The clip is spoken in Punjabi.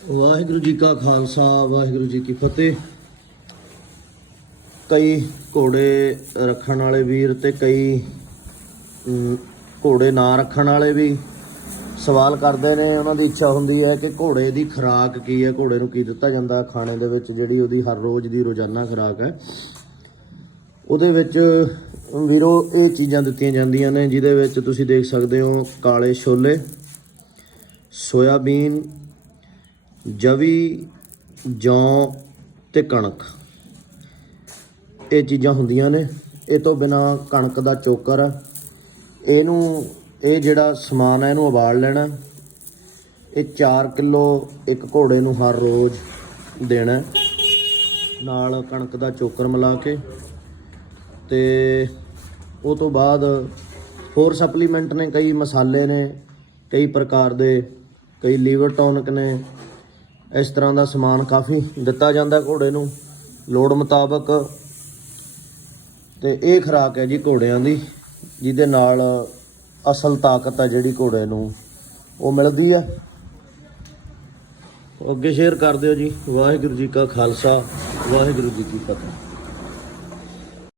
ਵਾਹਿਗੁਰੂ ਜੀ ਕਾ ਖਾਲਸਾ, ਵਾਹਿਗੁਰੂ ਜੀ ਕੀ ਫਤਿਹ। ਕਈ ਘੋੜੇ ਰੱਖਣ ਵਾਲੇ ਵੀਰ ਤੇ ਕਈ ਘੋੜੇ ਨਾ ਰੱਖਣ ਵਾਲੇ ਵੀ ਸਵਾਲ ਕਰਦੇ ਨੇ। ਉਹਨਾਂ ਦੀ ਇੱਛਾ ਹੁੰਦੀ ਹੈ ਕਿ ਘੋੜੇ ਦੀ ਖੁਰਾਕ ਕੀ ਹੈ, ਘੋੜੇ ਨੂੰ ਕੀ ਦਿੱਤਾ ਜਾਂਦਾ ਖਾਣੇ ਦੇ ਵਿੱਚ, ਜਿਹੜੀ ਉਹਦੀ ਹਰ ਰੋਜ਼ ਦੀ ਰੋਜ਼ਾਨਾ ਖੁਰਾਕ ਹੈ। ਉਹਦੇ ਵਿੱਚ, ਵੀਰੋ, ਇਹ ਚੀਜ਼ਾਂ ਦਿੱਤੀਆਂ ਜਾਂਦੀਆਂ ਨੇ, ਜਿਹਦੇ ਵਿੱਚ ਤੁਸੀਂ ਦੇਖ ਸਕਦੇ ਹੋ ਕਾਲੇ ਛੋਲੇ, ਸੋਇਆਬੀਨ ਜਵੀ, ਜੌਂ ਤੇ ਕਣਕ। ਇਹ ਚੀਜ਼ਾਂ ਹੁੰਦੀਆਂ ਨੇ। ਇਹ ਤੋਂ ਬਿਨਾ ਕਣਕ ਦਾ ਚੋਕਰ, ਇਹਨੂੰ, ਇਹ ਜਿਹੜਾ ਸਮਾਨ ਹੈ ਇਹਨੂੰ ਉਬਾਲ ਲੈਣਾ। ਇਹ 4 ਕਿਲੋ ਇੱਕ ਘੋੜੇ ਨੂੰ ਹਰ ਰੋਜ਼ ਦੇਣਾ। ਨਾਲ ਕਣਕ ਦਾ ਚੋਕਰ ਮਿਲਾ ਕੇ। ਤੇ ਉਹ ਤੋਂ ਬਾਅਦ ਹੋਰ ਸਪਲੀਮੈਂਟ ਨੇ, ਕਈ ਮਸਾਲੇ ਨੇ, ਕਈ ਪ੍ਰਕਾਰ ਦੇ, ਕਈ ਲੀਵਰ ਟੌਨਿਕ ਨੇ ਇਸ ਤਰ੍ਹਾਂ ਦਾ ਸਮਾਨ ਕਾਫੀ ਦਿੱਤਾ ਜਾਂਦਾ ਘੋੜੇ ਨੂੰ। ਲੋੜ ਮੁਤਾਬਕ ਤੇ ਇਹ ਖੁਰਾਕ ਹੈ ਜੀ ਘੋੜਿਆਂ ਦੀ, ਜਿਹਦੇ ਨਾਲ ਅਸਲ ਤਾਕਤ ਹੈ ਜਿਹੜੀ ਘੋੜੇ ਨੂੰ, ਉਹ ਮਿਲਦੀ ਹੈ ਅੱਗੇ ਸ਼ੇਅਰ ਕਰ ਦਿਓ ਜੀ, ਵਾਹਿਗੁਰੂ ਜੀ ਕਾ ਖਾਲਸਾ, ਵਾਹਿਗੁਰੂ ਜੀ ਕੀ ਫਤਿਹ।